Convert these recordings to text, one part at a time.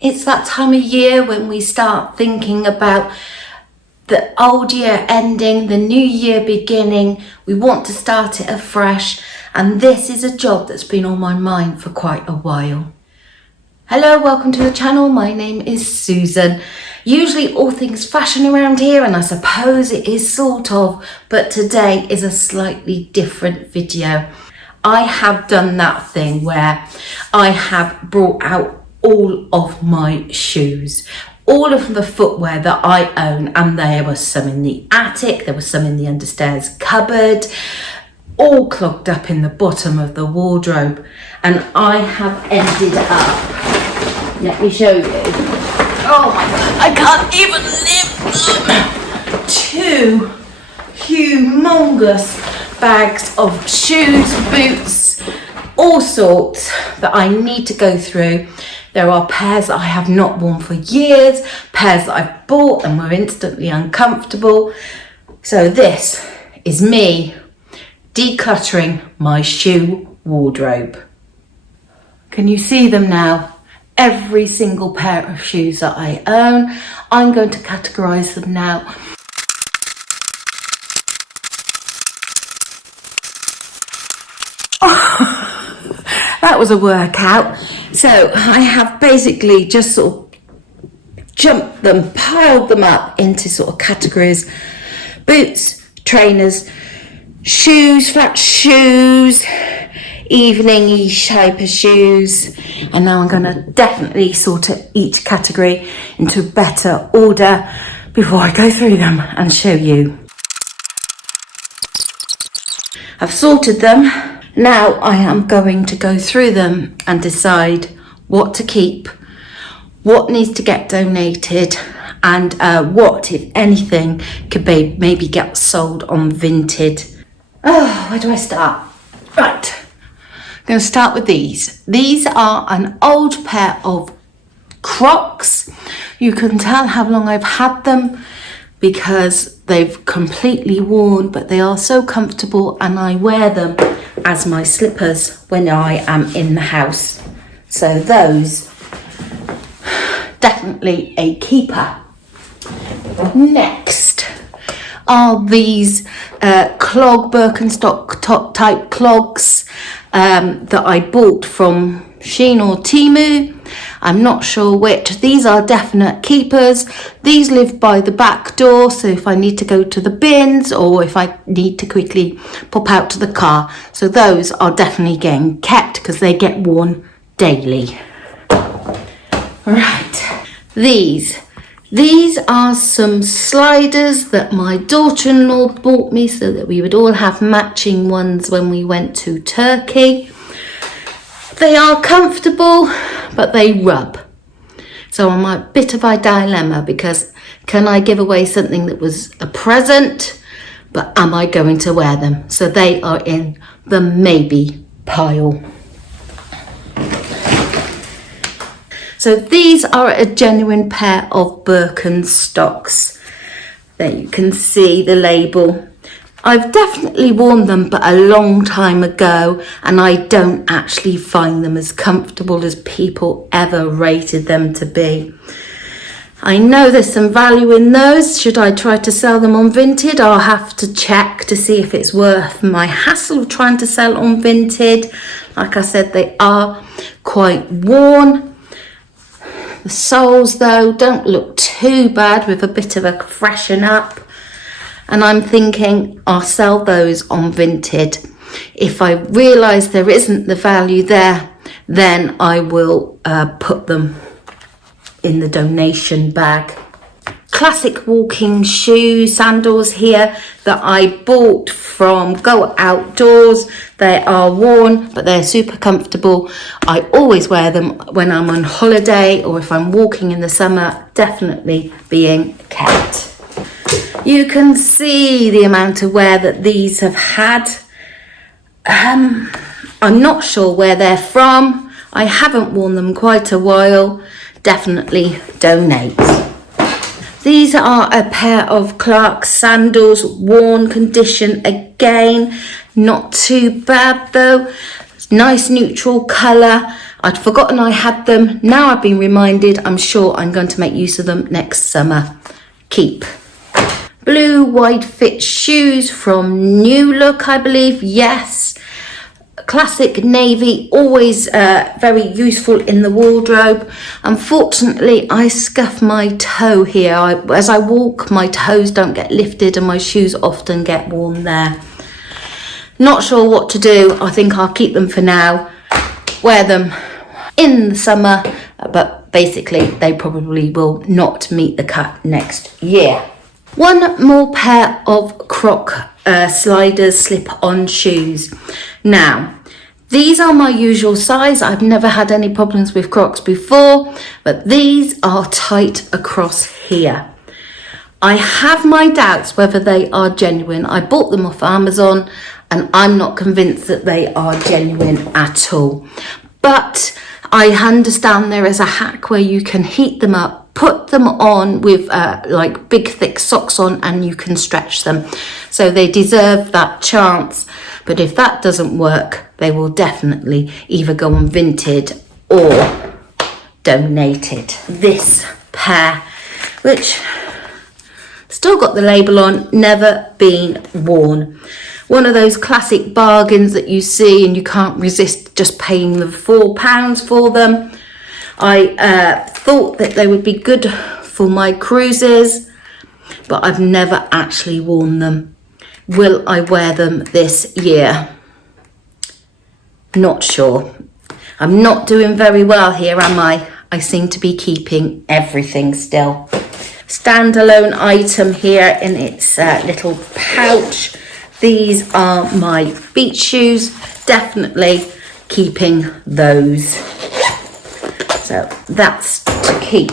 It's that time of year when we start thinking about the old year ending, the new year beginning. We want to start it afresh, and this is a job that's been on my mind for quite a while. Hello, welcome to the channel. My name is Susan. Usually all things fashion around here, and I suppose it is sort of, but today is a slightly different video. I have done that thing where I have brought out all of my shoes, all of the footwear that I own, and there was some in the attic, there was some in the understairs cupboard, all clogged up in the bottom of the wardrobe, and I have ended up, let me show you, oh my god, I can't even lift them, 2 humongous bags of shoes, boots, all sorts that I need to go through. There are pairs that I have not worn for years, pairs that I've bought and were instantly uncomfortable. So this is me decluttering my shoe wardrobe. Can you see them now? Every single pair of shoes that I own. I'm going to categorize them now. That was a workout. So I have basically just sort of jumped them, piled them up into sort of categories: boots, trainers, shoes, flat shoes, evening-ish type of shoes. And now I'm going to definitely sort of each category into better order before I go through them and show you. I've sorted them. Now I am going to go through them and decide what to keep, what needs to get donated, and what, if anything, could be maybe get sold on Vinted. Oh, where do I start? Right, I'm going to start with these. These are an old pair of Crocs. You can tell how long I've had them because they've completely worn, but they are so comfortable, and I wear them as my slippers when I am in the house. So those, definitely a keeper. Next are these Birkenstock top type clogs that I bought from Shein or Temu. I'm not sure which. These are definite keepers. These live by the back door, so if I need to go to the bins or if I need to quickly pop out to the car. So those are definitely getting kept because they get worn daily. Right, these are some sliders that my daughter-in-law bought me so that we would all have matching ones when we went to Turkey. They are comfortable, but they rub. So I'm a bit of a dilemma because can I give away something that was a present, but am I going to wear them? So they are in the maybe pile. So these are a genuine pair of Birkenstocks. There you can see the label. I've definitely worn them, but a long time ago, and I don't actually find them as comfortable as people ever rated them to be. I know there's some value in those. Should I try to sell them on Vinted? I'll have to check to see if it's worth my hassle of trying to sell on Vinted. Like I said, they are quite worn. The soles, though, don't look too bad with a bit of a freshen up. And I'm thinking I'll sell those on Vinted. If I realise there isn't the value there, then I will put them in the donation bag. Classic walking shoes, sandals here that I bought from Go Outdoors. They are worn, but they're super comfortable. I always wear them when I'm on holiday or if I'm walking in the summer, definitely being kept. You can see the amount of wear that these have had. I'm not sure where they're from. I haven't worn them quite a while. Definitely donate. These are a pair of Clark's sandals, worn condition again. Not too bad though. Nice neutral colour. I'd forgotten I had them. Now I've been reminded. I'm sure I'm going to make use of them next summer. Keep. Blue wide fit shoes from New Look, I believe. Yes. Classic navy, always very useful in the wardrobe. Unfortunately, I scuff my toe here. As I walk, my toes don't get lifted and my shoes often get worn there. Not sure what to do. I think I'll keep them for now. Wear them in the summer, but basically they probably will not meet the cut next year. One more pair of Croc sliders slip-on shoes. Now, these are my usual size. I've never had any problems with Crocs before, but these are tight across here. I have my doubts whether they are genuine. I bought them off Amazon and I'm not convinced that they are genuine at all. But I understand there is a hack where you can heat them up, put them on with like big thick socks on, and you can stretch them. So they deserve that chance. But if that doesn't work, they will definitely either go on Vinted or donated. This pair, which still got the label on, never been worn. One of those classic bargains that you see and you can't resist just paying the £4 for them. I thought that they would be good for my cruises, but I've never actually worn them. Will I wear them this year? Not sure. I'm not doing very well here, am I? I seem to be keeping everything still. Standalone item here in its little pouch. These are my beach shoes. Definitely keeping those. So that's to keep.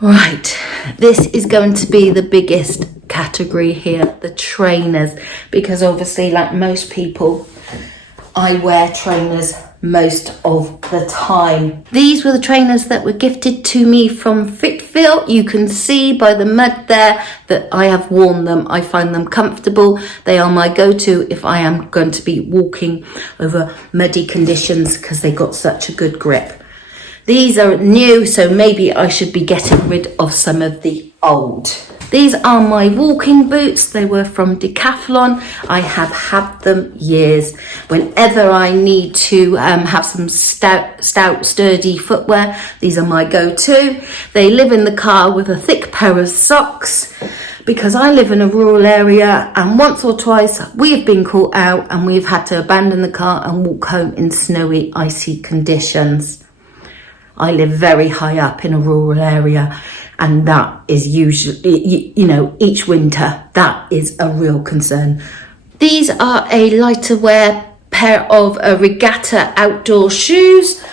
Right, this is going to be the biggest category here, the trainers, because obviously, like most people, I wear trainers most of the time. These were the trainers that were gifted to me from Fitfil. You can see by the mud there that I have worn them. I find them comfortable. They are my go-to if I am going to be walking over muddy conditions because they got such a good grip. These are new, so maybe I should be getting rid of some of the old. These are my walking boots. They were from Decathlon. I have had them years. Whenever I need to have some stout, sturdy footwear, these are my go-to. They live in the car with a thick pair of socks because I live in a rural area, and once or twice we have been caught out and we've had to abandon the car and walk home in snowy, icy conditions. I live very high up in a rural area, and that is usually, you know, each winter, that is a real concern. These are a lighter wear pair of regatta outdoor shoes.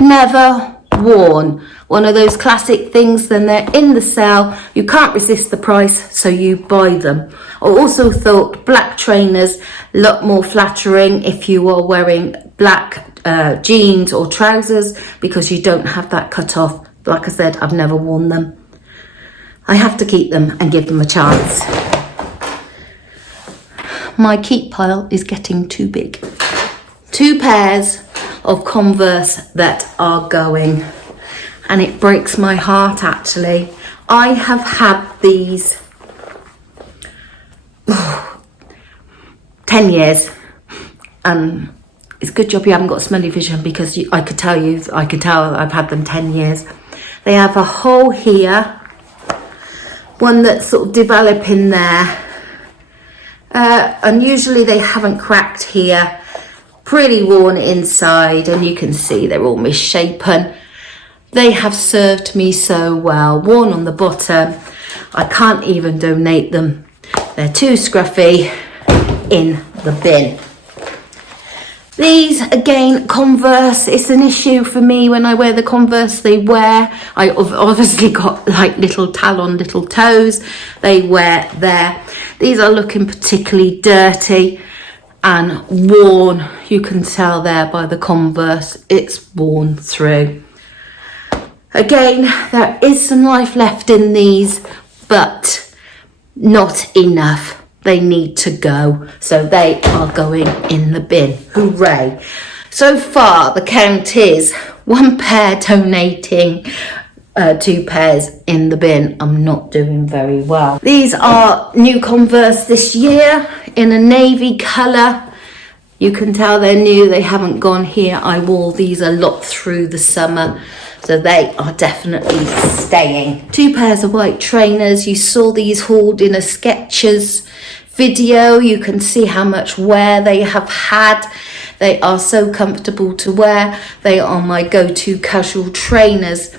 Never worn. One of those classic things, then they're in the sale. You can't resist the price, so you buy them. I also thought black trainers look more flattering if you are wearing black jeans or trousers because you don't have that cut off. Like I said, I've never worn them. I have to keep them and give them a chance. My keep pile is getting too big. 2 pairs of Converse that are going, and it breaks my heart actually. I have had these 10 years, and it's a good job you haven't got smelly vision because I could tell I've had them 10 years. They have a hole here, one that's sort of developing there, and usually they haven't cracked here. Pretty worn inside, and you can see they're all misshapen. They have served me so well. Worn on the bottom. I can't even donate them. They're too scruffy. In the bin. These, again, Converse. It's an issue for me when I wear the Converse they wear. I've obviously got like little talon, little toes. They wear there. These are looking particularly dirty and worn. You can tell there by the Converse. It's worn through. Again, there is some life left in these, but not enough. They need to go, so they are going in the bin. Hooray. So far, the count is 1 pair donating, 2 pairs in the bin. I'm not doing very well. These are new Converse this year in a navy colour. You can tell they're new, they haven't gone here. I wore these a lot through the summer, so they are definitely staying. 2 pairs of white trainers. You saw these hauled in a Skechers video. You can see how much wear they have had. They are so comfortable to wear. They are my go-to casual trainers.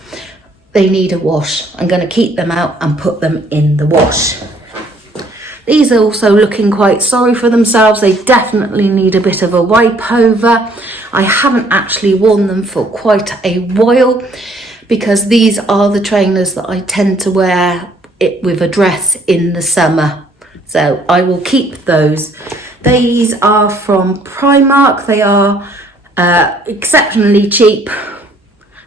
They need a wash. I'm going to keep them out and put them in the wash. These are also looking quite sorry for themselves. They definitely need a bit of a wipe over. I haven't actually worn them for quite a while because these are the trainers that I tend to wear it with a dress in the summer. So I will keep those. These are from Primark. They are exceptionally cheap,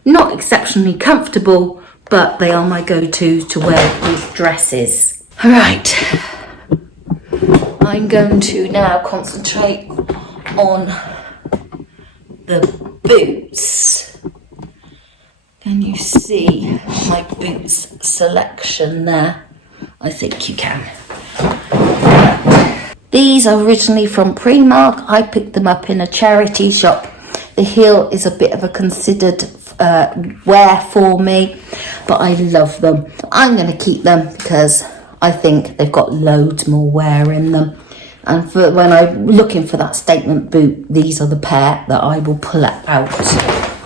not exceptionally comfortable, but they are my go-to to wear with dresses. All right, I'm going to now concentrate on the boots. Can you see my boots selection there? I think you can. These are originally from Primark. I picked them up in a charity shop. The heel is a bit of a considered wear for me, but I love them. I'm going to keep them because I think they've got loads more wear in them. And for when I'm looking for that statement boot, these are the pair that I will pull out.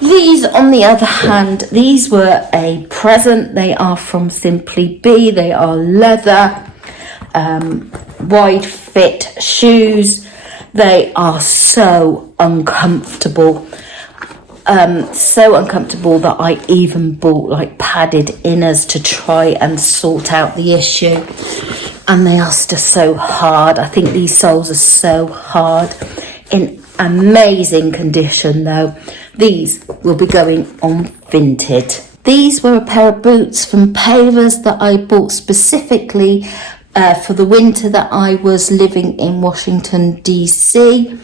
These, on the other hand, these were a present. They are from Simply Be. They are leather. Wide fit shoes. They are so uncomfortable, that I even bought like padded inners to try and sort out the issue, and they are just so hard. I think these soles are so hard. In amazing condition though. These will be going on Vinted. These were a pair of boots from Pavers that I bought specifically for the winter that I was living in Washington DC.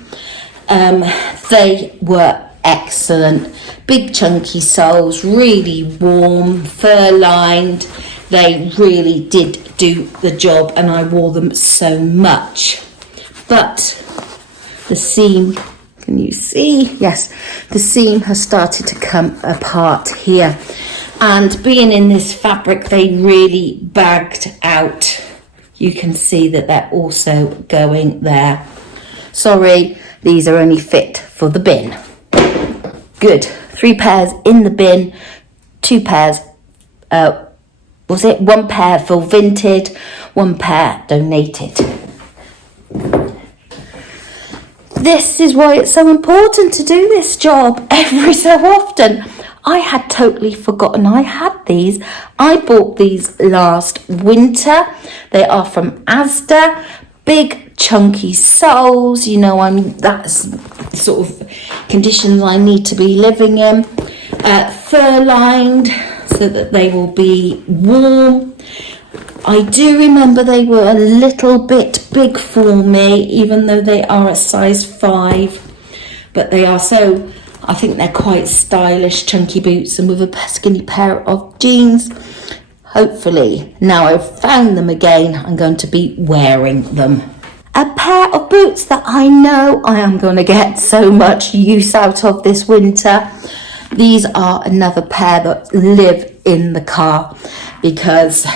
They were excellent. Big chunky soles, really warm, fur lined. They really did do the job and I wore them so much. But the seam, can you see? Yes, the seam has started to come apart here. And being in this fabric, they really bagged out. You can see that they're also going there. Sorry, these are only fit for the bin. Good. 3 pairs in the bin, 2 pairs, 1 pair for Vinted, 1 pair donated. This is why it's so important to do this job every so often. I had totally forgotten I had these. I bought these last winter. They are from Asda. Big chunky soles. You know, that's the sort of conditions I need to be living in. Fur lined so that they will be warm. I do remember they were a little bit big for me, even though they are a size 5. But they are so, I think they're quite stylish, chunky boots, and with a skinny pair of jeans. Hopefully, now I've found them again, I'm going to be wearing them. A pair of boots that I know I am going to get so much use out of this winter. These are another pair that live in the car because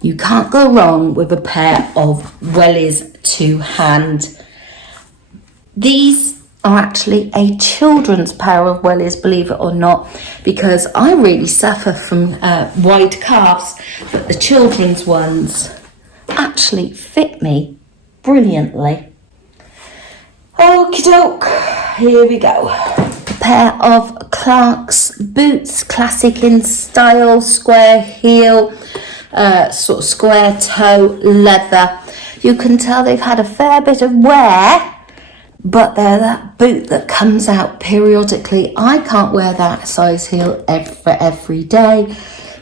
you can't go wrong with a pair of wellies to hand. These are actually a children's pair of wellies, believe it or not, because I really suffer from wide calves, but the children's ones actually fit me brilliantly. Okie doke, here we go. A pair of Clark's boots, classic in style, square heel, sort of square toe leather. You can tell they've had a fair bit of wear, but they're that boot that comes out periodically. I can't wear that size heel every day.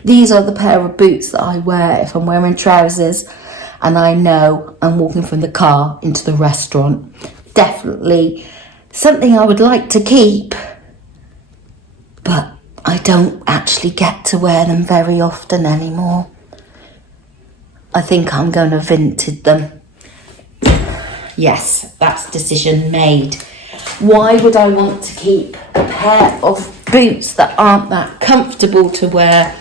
These are the pair of boots that I wear if I'm wearing trousers and I know I'm walking from the car into the restaurant. Definitely something I would like to keep, but I don't actually get to wear them very often anymore. I think I'm going to vintage them. Yes, that's decision made. Why would I want to keep a pair of boots that aren't that comfortable to wear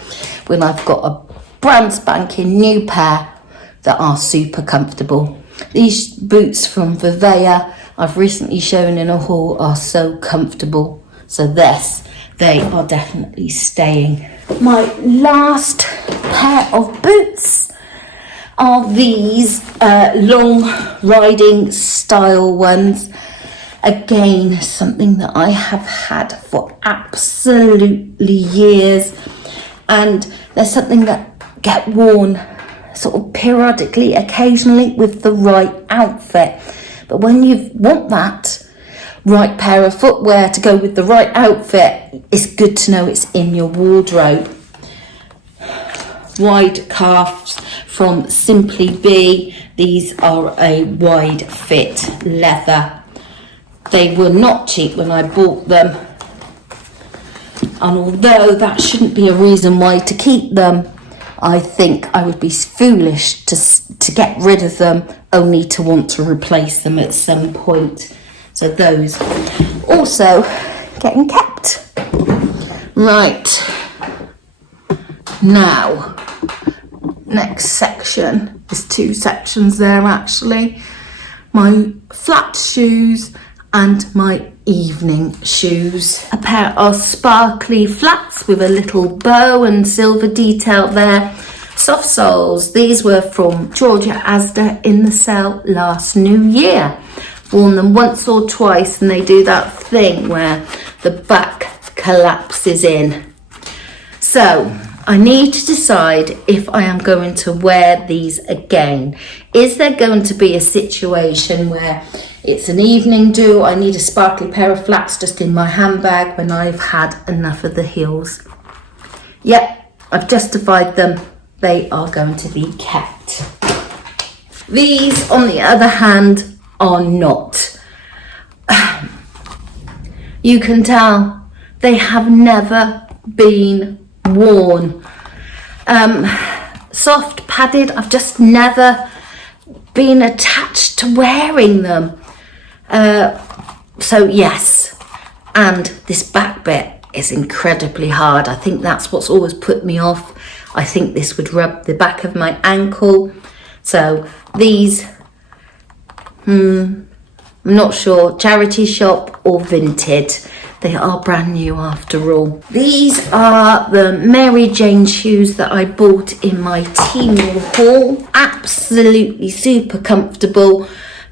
when I've got a brand spanking new pair that are super comfortable? These boots from Viveya, I've recently shown in a haul, are so comfortable. So they are definitely staying. My last pair of boots are these long riding style ones. Again, something that I have had for absolutely years, and they're something that get worn sort of periodically, occasionally with the right outfit. But when you want that right pair of footwear to go with the right outfit, it's good to know it's in your wardrobe. Wide calves from Simply Be. These are a wide fit leather. They were not cheap when I bought them, and although that shouldn't be a reason why to keep them, I think I would be foolish to get rid of them only to want to replace them at some point. So those also getting kept. Right, now, next section, there's two sections there actually. My flat shoes and my evening shoes. A pair of sparkly flats with a little bow and silver detail there. Soft soles. These were from Georgia Asda in the sale last New Year. Worn them once or twice and they do that thing where the back collapses in. So I need to decide if I am going to wear these again. Is there going to be a situation where it's an evening do, I need a sparkly pair of flats just in my handbag when I've had enough of the heels? Yep, I've justified them. They are going to be kept. These, on the other hand, are not. You can tell they have never been worn. Soft, padded, I've just never been attached to wearing them. So yes, and this back bit is incredibly hard. I think that's what's always put me off. I think this would rub the back of my ankle. So these, I'm not sure, charity shop or vintage. They are brand new after all. These are the Mary Jane shoes that I bought in my Temu haul. Absolutely super comfortable.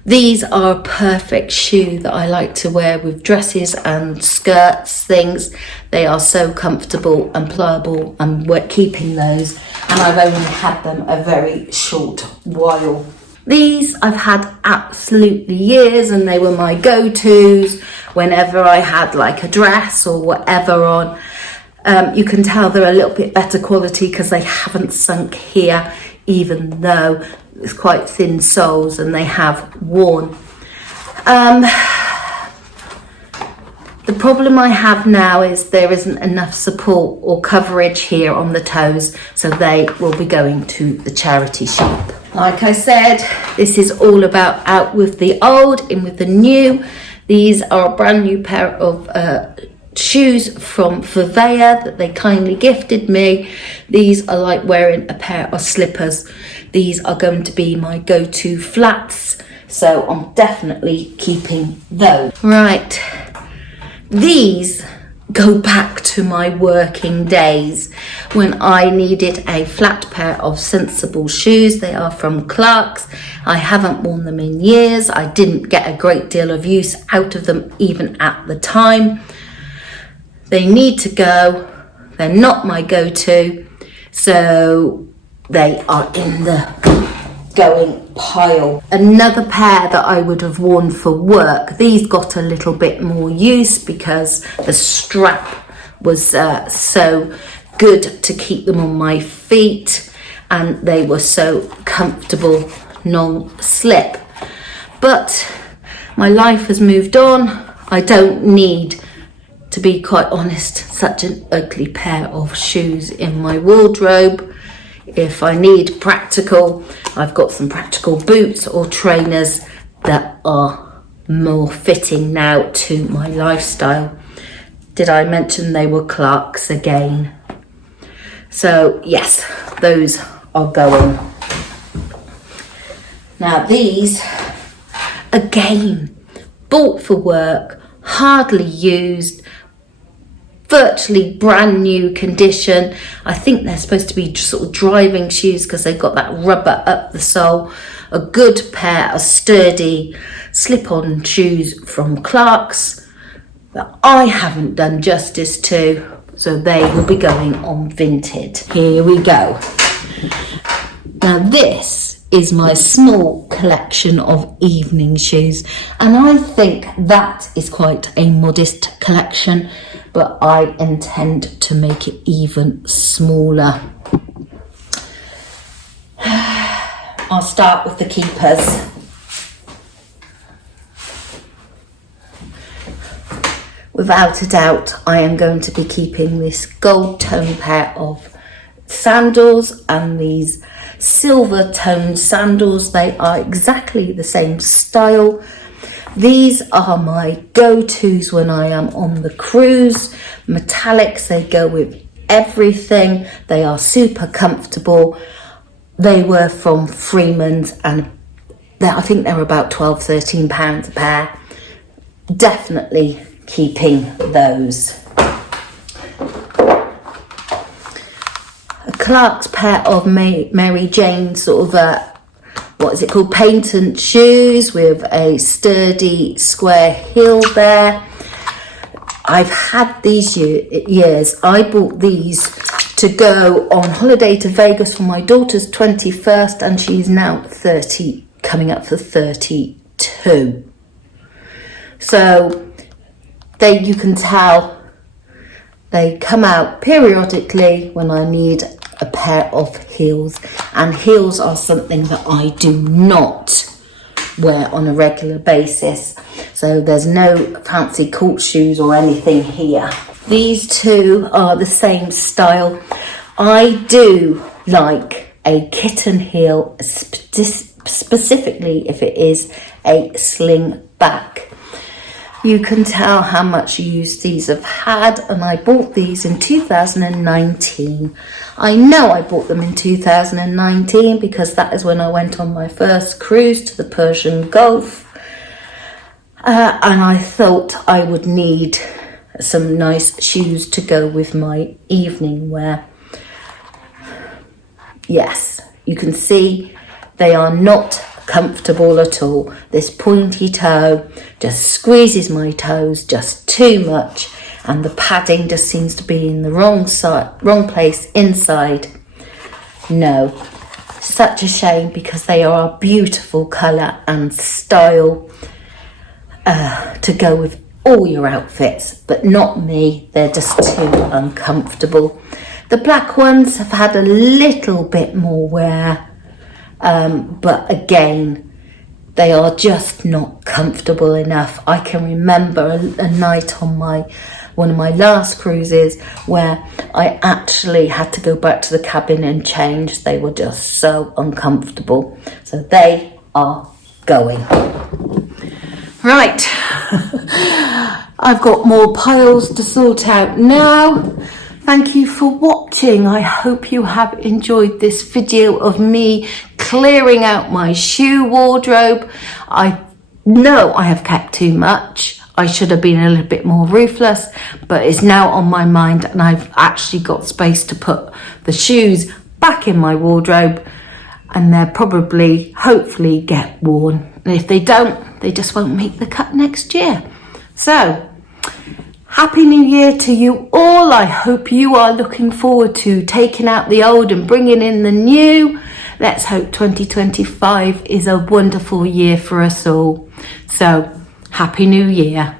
These are a perfect shoe that I like to wear with dresses and skirts, things. They are so comfortable and pliable, and we're keeping those. And I've only had them a very short while. These I've had absolutely years, and they were my go-tos whenever I had like a dress or whatever on. You can tell they're a little bit better quality because they haven't sunk here, even though it's quite thin soles and they have worn. The problem I have now is there isn't enough support or coverage here on the toes, so they will be going to the charity shop. Like I said, this is all about out with the old, in with the new. These are a brand new pair of shoes from Viveya that they kindly gifted me. These are like wearing a pair of slippers. These are going to be my go-to flats, so I'm definitely keeping those. Right, these go back to my working days when I needed a flat pair of sensible shoes. They are from Clark's. I haven't worn them in years. I didn't get a great deal of use out of them even at the time. They need to go. They're not my go-to, so they are in the going pile. Another pair that I would have worn for work. These got a little bit more use because the strap was so good to keep them on my feet, and they were so comfortable, non-slip. But my life has moved on. I don't need, to be quite honest, such an ugly pair of shoes in my wardrobe. If I need practical, I've got some practical boots or trainers that are more fitting now to my lifestyle. Did I mention they were Clarks again? So yes, those are going. Now these, again, bought for work, hardly used, virtually brand new condition. I think they're supposed to be sort of driving shoes because they've got that rubber up the sole. A good pair of sturdy slip-on shoes from Clarks that I haven't done justice to, so they will be going on Vinted. Here we go. Now this is my small collection of evening shoes, and I think that is quite a modest collection, but I intend to make it even smaller. I'll start with the keepers. Without a doubt, I am going to be keeping this gold tone pair of sandals and these silver tone sandals. They are exactly the same style. These are my go-tos when I am on the cruise. Metallics, they go with everything. They are super comfortable. They were from Freeman's, and I think they were about £12-13 a pair. Definitely keeping those. A Clark's pair of Mary Jane sort of what is it called, patent shoes with a sturdy square heel there. I've had these years. I bought these to go on holiday to Vegas for my daughter's 21st, and she's now 30, coming up for 32. So you can tell they come out periodically when I need a pair of heels, and heels are something that I do not wear on a regular basis, so there's no fancy court shoes or anything here. These two are the same style. I do like a kitten heel, specifically if it is a sling back. You can tell how much use these have had, and I bought these in 2019. I know I bought them in 2019 because that is when I went on my first cruise to the Persian Gulf, and I thought I would need some nice shoes to go with my evening wear. Yes, you can see they are not comfortable at all. This pointy toe just squeezes my toes just too much, and the padding just seems to be in the wrong place inside. No, such a shame, because they are a beautiful colour and style to go with all your outfits, but not me. They're just too uncomfortable. The black ones have had a little bit more wear, but again, they are just not comfortable enough. I can remember a night on one of my last cruises where I actually had to go back to the cabin and change. They were just so uncomfortable. So they are going. Right, I've got more piles to sort out now. Thank you for watching. I hope you have enjoyed this video of me clearing out my shoe wardrobe. I know I have kept too much. I should have been a little bit more ruthless, but it's now on my mind, and I've actually got space to put the shoes back in my wardrobe, and they'll probably, hopefully, get worn. And if they don't, they just won't make the cut next year. So, Happy New Year to you all. I hope you are looking forward to taking out the old and bringing in the new. Let's hope 2025 is a wonderful year for us all. So, Happy New Year.